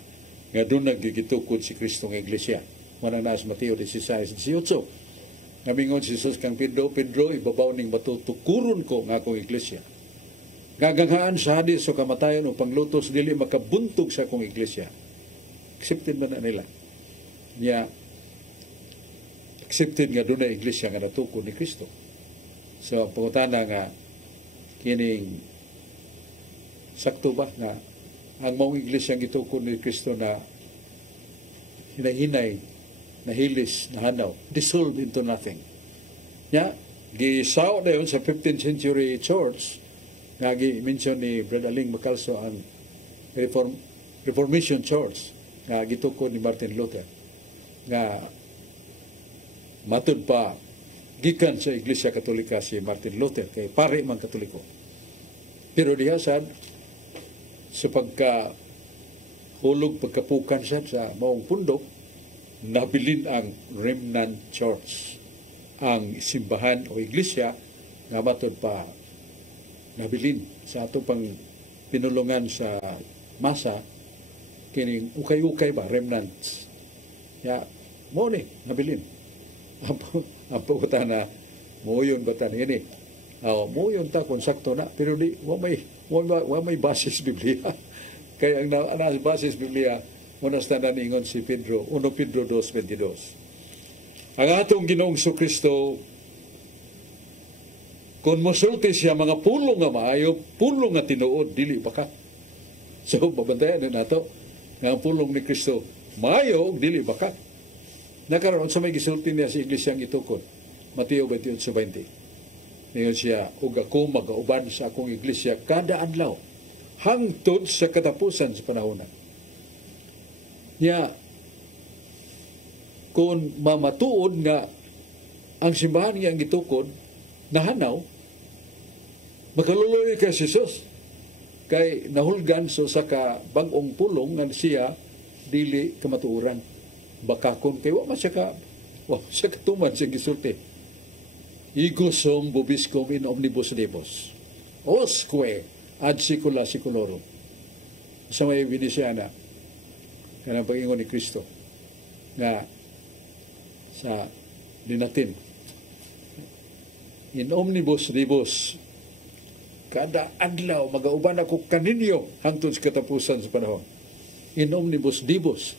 nga doon nagigitukod si Kristo nga iglesia. Manang naas Mateo 16:18. Namingon si Jesus kang Pedro, ibabaw ning bato, tukuron ko nga akong iglesia. Gaganghaan sa hadis o kamatayon o panglutos, dili makabuntog sa akong iglesia. Accepted man na nila. Niya, accepted nga doon na iglesia nga natukod ni Kristo. So, ang pangutana nga, kining sakto ba nga ang maong iglesia ang gitukod ni Kristo na hinahinay, nahilis, nahanaw, dissolved into nothing. Nya, gisaw na yun sa 15th century church, nga gi-mention ni Brother Aling Bacalso ang Reformation Church, nga gitukod ni Martin Luther, nga matud pa gikan sa Iglesia Katolika si Martin Luther, kay pare man Katoliko. Pero diha sad, sa pagkahulog, pagkapukan siya sa maong pundok, nabilin ang Remnant Church, ang simbahan o iglesia nga matod pa nabilin sa ato pang pinulungan sa masa, kining ukay-ukay ba, remnants. Ya, mo ni, nabilin. Ang pagkata na, mo yun ba tan ini? Mo yun ta kung sakto na, pero di, wa may basis Biblia. Kaya ang basis Biblia, unas na ningon si Pedro, 1 Pedro 2:22. Ang atong Ginoong Kristo, kung mosulti siya mga pulong nga maayo, pulong nga tinuod, dili baka. So, babantayan na nato, nga ang pulong ni Kristo, maayo, dili baka. Nakaroon sa may gisulti niya sa iglesia ang itukod, Mateo 28:20. Ngayon siya, ug ako mag-auban sa akong iglesia kada adlaw, hangtod sa katapusan sa panahon. Niya, kung mamatuod nga ang simbahan niya ang gitukod, nahanaw, makaluloy kay Jesus. Kay nahulgan so sa ka bag-ong pulong nga siya dili kamatuoran. Baka kung kay wa siya katuman siya gisulti. Igosum bubiscum in omnibus debos. Osque ad secula seculorum. Sa may Veneciana, kanang pag-ingon ni Kristo, nga sa dinatin, in omnibus debos, kada adlaw magauban ako kaninyo hangtod sa katapusan sa panahon. In omnibus debos,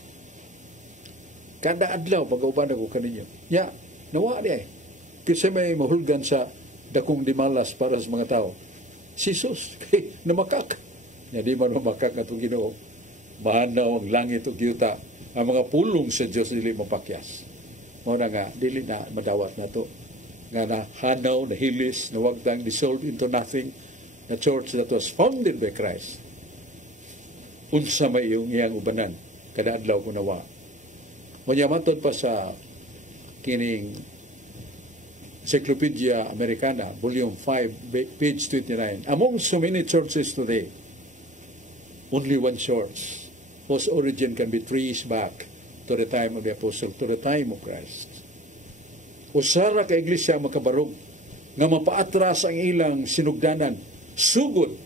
kada adlaw magauban ako kaninyo. Ya, nawa di ay. Kasi may mahulgan sa dakong dimalas para sa mga tao. Si Jesus, kay namakak. Ya, di man mamakak na itong Ginoo. Mahanaw ang langit o giyuta. Ang mga pulong sa Diyos dili mapakyas. Muna nga, dili na madawat na to. Nga na hanaw, na hilis, na wagdang dissolved into nothing. The church that was founded by Christ. Unsa may iyang ubanan. Kada adlaw ko nawa. Muna matod pa sa kining Encyclopedia Americana, Volume 5, page 29. Among so many churches today, only one church whose origin can be traced back to the time of the Apostle, to the time of Christ. Usara ka iglesia makabarog nga mapaatras ang ilang sinugdanan sugod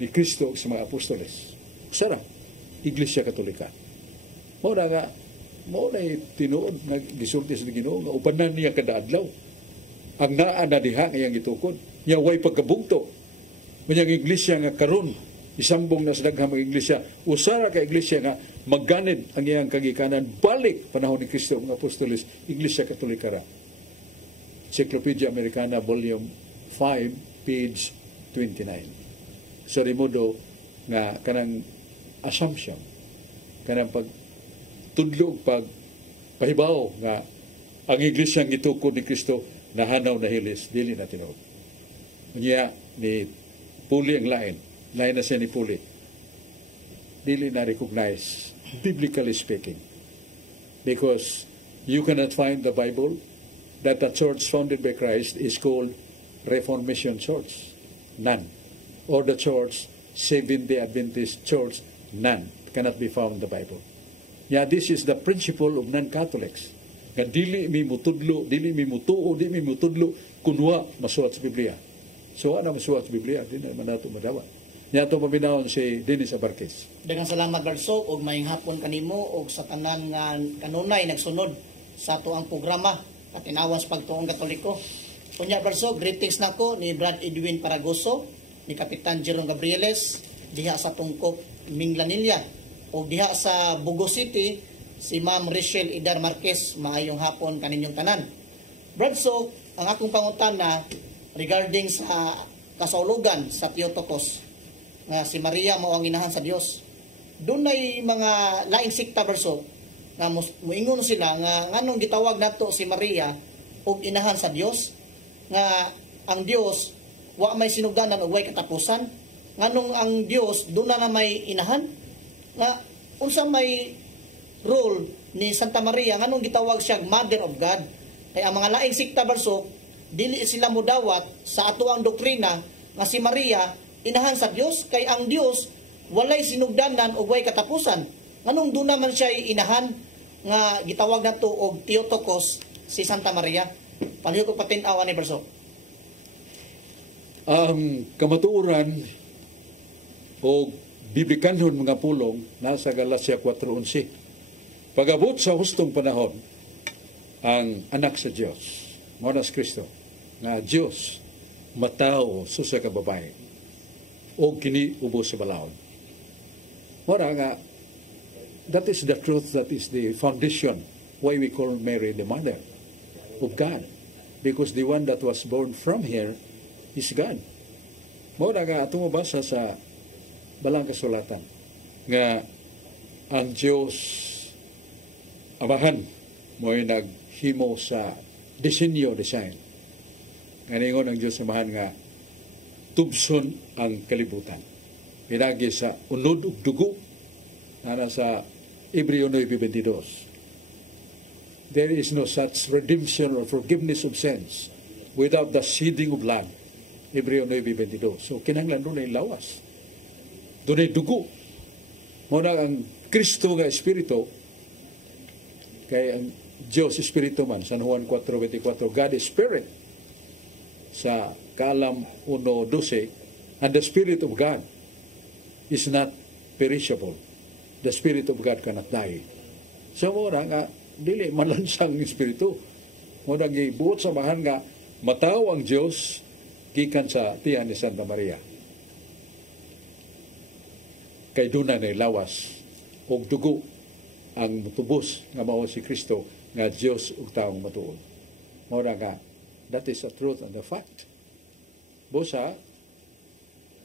ni Kristo sa mga apostoles. Usara, Iglesia Katolika. Muna nga, mo na tinuod nga gisulti sa Ginoo nga upanan niya kada adlaw. Ang naa na diha nga iyang gitukod. Nya way pagkabugto. Manyang iglesia nga karon isambong na sa daghang mga iglesia, usara ka iglesia nga magganid ang iyang kagikanan balik panahon ni Kristo mga apostoles, Iglesia Katolika ra. Encyclopedia Americana Volume 5 page 29. So rimodo nga kanang assumption, kanang pagtudlo, pahibaw nga ang iglesia ang gitukod ni Kristo nahanaw na hilis, dili na tinuod. Unya ni Puli ang lain na siya ni Puli. Dili na recognize, biblically speaking. Because you cannot find the Bible that a church founded by Christ is called Reformation Church. None. Or the church, Seventh-day Adventist Church, none. Cannot be found in the Bible. Yeah, this is the principle of non-Catholics. Nga dili mi mutudlo, dili mi mutuo, dili mi mutudlo, kunwa masuat sa Biblia. So ano masuat sa Biblia? Di na naman nato madawa. Niya ito paminahon si Dennis Abarquez. Daghang salamat, Brad Sok, og maayong hapon kanimo og sa tanan nga kanunay nagsunod sa ato ang programa katinawan sa pagtuong Katoliko. Unya, Brad Sok, greetings nako ni Brad Edwin Paragoso, ni Kapitan Jerome Gabrieles, diha sa Tungkop Minglanilla, o diha sa Bugo City, si Ma'am Rachel Idar Marquez. Maayong hapon kaninyong tanan. Brad Sok, ang akong pangutana regarding sa kasaulugan sa Theotokos, nga si Maria mao ang inahan sa Dios. Dunay mga laing sikta, Brad Sok, nga muingon sila nga nganong gitawag nato si Maria og inahan sa Dios, nga ang Dios wa may sinugdanan og way katapusan, nganong ang Dios duna na may inahan, nga unsa may role ni Santa Maria nganong gitawag siya Mother of God. Kay ang mga laing sikta, Brad Sok, dili sila mudawat sa atuang doktrina nga si Maria inahan sa Dios, kay ang Dios walay sinugdanan og way katapusan. Nganong duna man siya inahan nga gitawag nato og Theotokos si Santa Maria? Palihog ko patin-aw ani, Brad Sok. Ang kamatuoran o biblikanhon mga pulong nasa Galacia 4:11. Pag-abot sa hustong panahon, ang anak sa Dios, mao na si Kristo, nga Dios matao susa ka babae o kini ubos sa balaod. Mora nga, that is the truth, that is the foundation why we call Mary the mother of God, because the one that was born from her is God. Mora nga atong mabasa sa Balang Kasulatan nga ang Dios Amahan mo'y naghimo sa design. Ngayon ang Diyos Amahan nga tubson ang kalibutan. Pinagi sa unod ug dugo na nasa Hebreo 9:22. There is no such redemption or forgiveness of sins without the shedding of blood. Hebreo 9:22. So kinahanglan doon ay lawas. Doon ay dugo. Muna ang Kristo nga Espiritu, kay ang Diyos Espiritu man, San Juan 4:24, God is Spirit. Sa Kaalam 1:12, and the Spirit of God is not perishable. The Spirit of God cannot die. So muna nga, dili malansang Espiritu. Muna gibuot sa mahan nga, mataw ang Diyos, gikan sa tiyan ni Santa Maria. Kay doon na lawas og dugo ang tubos nga mao si Kristo nga Dios ug taong matuod. Mora nga, that is the truth and the fact. Busa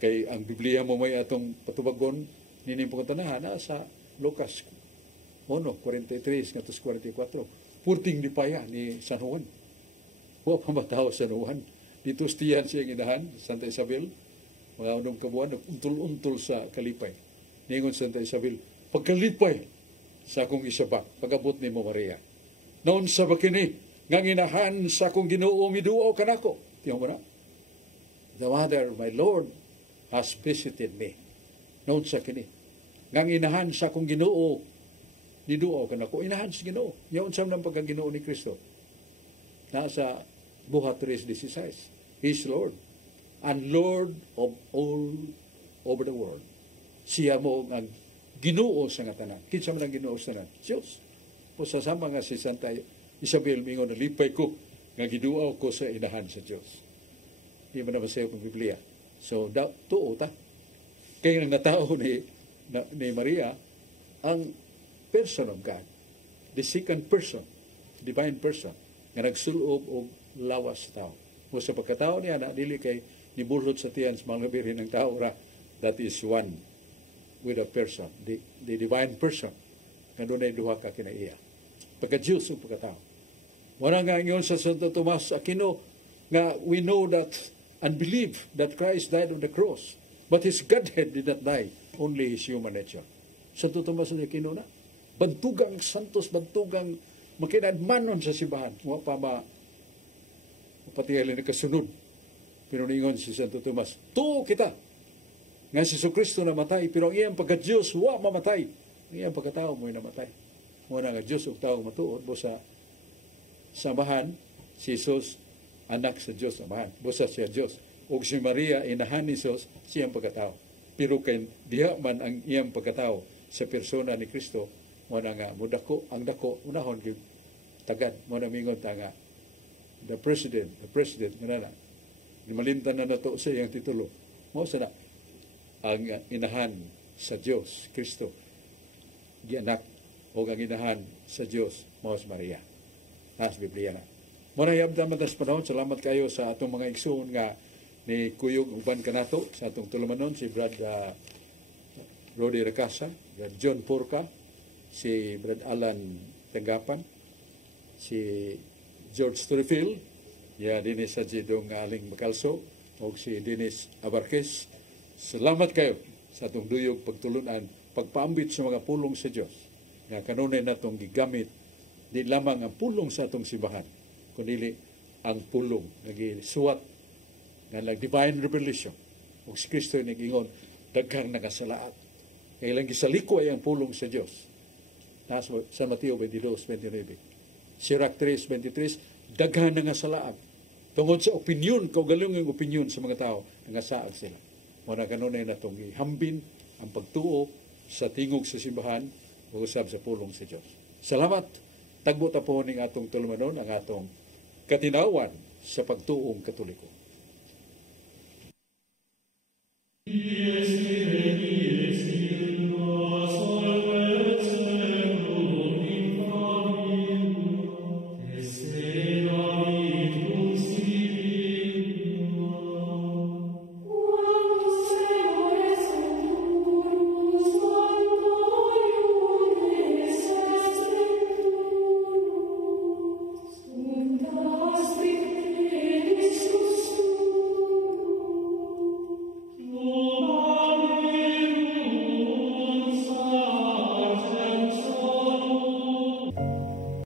kay ang Biblia mo may atong patubagon nining pagtanahan sa Lucas 1:43 ngadto 44. Purting dipaya ni San Juan. Wa pa mataw San Juan. Dito stiyan siya inahan, Santa Isabel, mga unong kabuan, untul-untul sa kalipay. Ningon Santa Isabel, pagkalipay sa akong isabak, pag-abot ni mo Maria. Noon sa bakini, ngang inahan sa akong Ginoo, miduaw ka nako. Tiyan mo na? The mother, my Lord, has visited me. Noon sa kini. Ngang inahan sa akong Ginoo, niduaw ka nako. Inahan sa Ginoo. Yaon sa ng pagkaginoo ni Kristo. Nasa Buhat 3:16. He is Lord and Lord of all over the world. Siya mo ang Ginoo sa nga tanan. Kinsa man ang Ginoo sa tanan? Diyos. Po sa sama nga si Santa Isabel mingon nalipay ko nga giduaw ko sa inahan sa Dios. Di man na sa Biblia. So tuo ta. Kaya nga natao ni Maria ang person of God, the second person, divine person, nga nagsulob og lawas tao. O sa pagkatao niya na dili kay nibulot sa tiyan sa mga birhen ng tao ra, that is one with a person, the divine person, nga doon ay duha ka kinaiya. Pagka-Diyos ang pagkatao. Wala nga ngayon sa Santo Tomas Aquino nga we know that and believe that Christ died on the cross, but His Godhead did not die, only His human nature. Santo Tomas Aquino na, bantugang santos, bantugang makinadmanon sa simbahan. Wa pa mapatihalin na kasunod. Pero ningon si Santo Tomas, tuo kita nga si Kristo namatay, pero ang iyang pagka-Diyos wa mamatay. Ang iyang pagkatao mo'y namatay. Muna nga Diyos o tao matuod, busa samahan si Jesus, anak sa Diyos samahan. Busa siya Diyos. O si Maria, inahan ni Jesus, siyang pagkatao. Pero kay diha man ang iyang pagkatao sa persona ni Kristo, muna nga, mudako, ang dako, unahon, tagad, muna mingon nga, the president, nga na, malintan na nato sa iyang titulo. Mao sa na, ang inahan sa Diyos, Kristo, gianak, o ang inahan sa Diyos, mao si Maria. Nas Biblia na. Muna yabda matas panahon, salamat kayo sa atong mga igsoon nga ni Kuyog Uban Kanato, sa atong tulumanon, si Brad Rodi Recasa, Brad John Porca, si Brad Alan Tanggapan, si George Turifil, Dennis Sajidong Aling Makalso, o si Dennis Abarquez. Salamat kayo sa atong duyog pagtulunan, pagpaambit sa mga pulong sa Diyos. Nga kanunay natong gigamit, di lamang ang pulong sa atong simbahan, kundi ang pulong, nagisuwat, nga divine revelation. O si Kristo nag-ingon, daghang nakasalaat. Kailang gisaliko ay ang pulong sa Diyos. San Mateo 22:29. Sirach 3:23, daghan na nga salaat. Tungod sa opinion, kaugalong yung opinion sa mga tao, nangasaag sila. Muna kanunay na itong ihambin ang pagtuo sa tingog sa simbahan o usab sa pulong sa Diyos. Salamat. Tagbo ta po ning atong tulumanon ang atong katinawan sa pagtuong Katoliko.